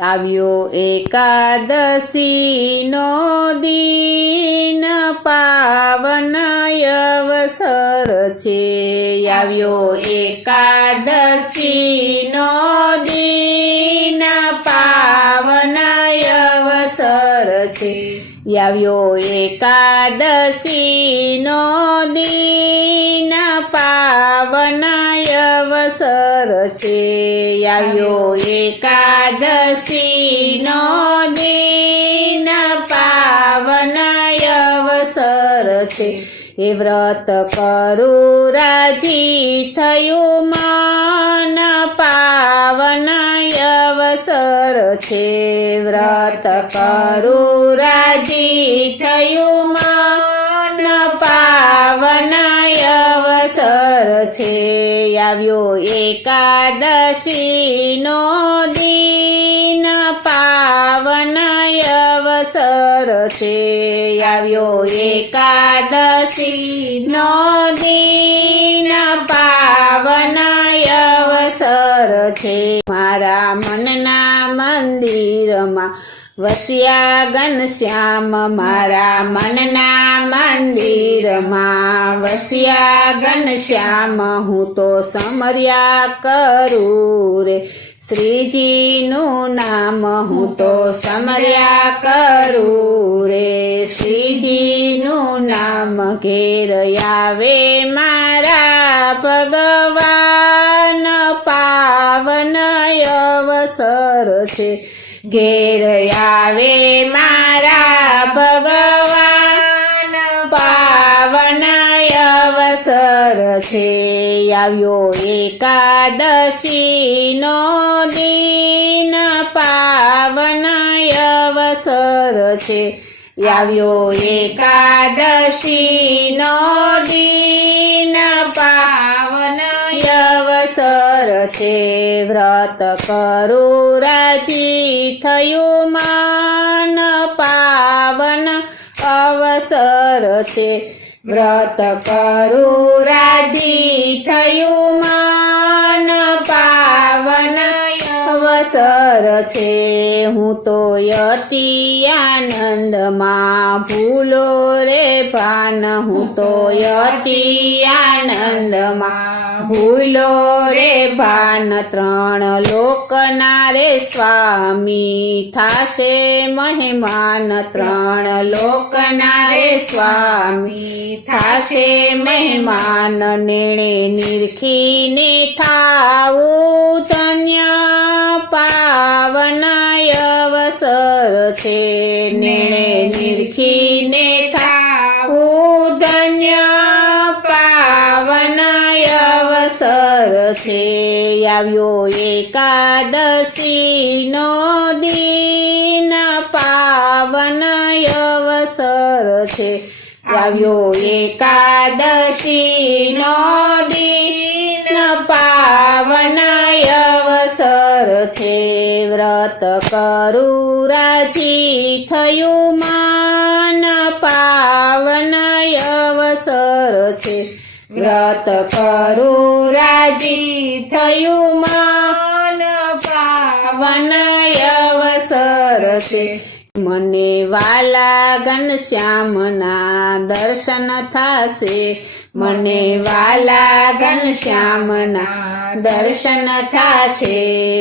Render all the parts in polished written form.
આવ્યો એકાદશીનો દિન પાવન અવસર છે આવ્યો એકાદશીનો દિન પાવન અવસર છે આવ્યો એકાદશીનો દિન પાવન અવસર છે આવ્યો એકાદશીનો દિન પાવન અવસર છે એ વ્રત કરું રાજી થયું મન પાવન અવસર છે વ્રત કરું રાજી થયું મન પાવન અવસર છે આવ્યો એકાદશીનો દિન પાવન અવસર છે આવ્યો એકાદશીનો દિન પાવન અવસર છે મારા મનના મંદિરમાં વસ્યા ઘનશ્યામ મારા મનના મંદિરમાં વસ્યા ઘનશ્યામ હું તો સમર્યા કરું રે શ્રીજીનું નામ હું તો સમર્યા કરું રે શ્રીજીનું નામ ઘેર આવે મારા ભગવાન પાવન અવસર છે ઘેર આવે મારા ભગવાન પાવન અવસર છે આવ્યો એકાદશીનો દિન પાવન અવસર છે આવ્યો એકાદશીનો દિન પાવન અવસર છે વ્રત કરું રાજી થયું મન પાવન અવસર છે વ્રત કરું રાજી થયું મન પાવન અવસર છે હું તો અતિ આનંદમાં ભૂલો રે ભાન હું તો અતિ આનંદમાં ભૂલો રે ભાન ત્રણ લોકના રે સ્વામી થાશે મહેમાન ત્રણ લોકના રે સ્વામી થાશે મહેમાન નેણે નિરખીને થાવું ધન્ય પાવન અવસર છે નેણે નિરખીને થાવું ધન્ય પાવન અવસર છે આવ્યો એકાદશીનો દિન પાવન અવસર છે આવ્યો એકાદશીનો દિન પાવન અવસર છે વ્રત કરું રાજી થયું મન પાવન અવસર છે વ્રત કરું રાજી થયું મન પાવન અવસર છે મને વાલા ઘનશ્યામના દર્શન થશે મને વાલા ઘનશ્યામના દર્શન થશે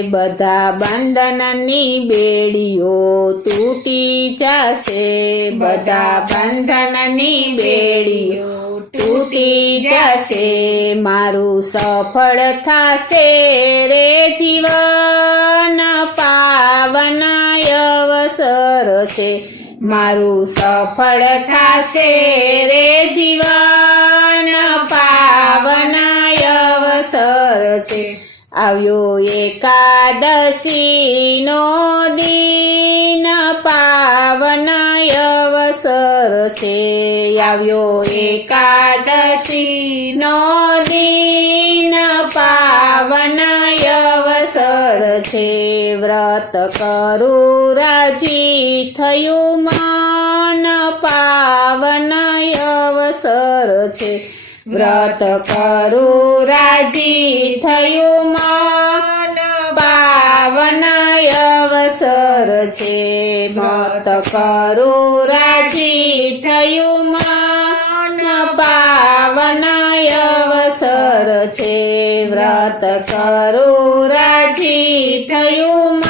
બધા બંધનની બેડીઓ તૂટી જશે બધા બંધનની બેડીઓ તૂટી જશે મારું સફળ થશે રે જીવન પાવન અવસર છે મારું સફળ થશે રે જીવન પાવન અવસર છે આવ્યો એકાદશીનો દિન પાવન અવસર છે આવ્યો એકાદશીનો દિન પાવન અવસર છે વ્રત કરું રાજી થયું મન પાવન અવસર છે વ્રત કરું રાજી થયું મન પાવન અવસર અવસર છે મત કરું રાજી થયું મન પાવન અવસર છે વ્રત કરું રાજી થયું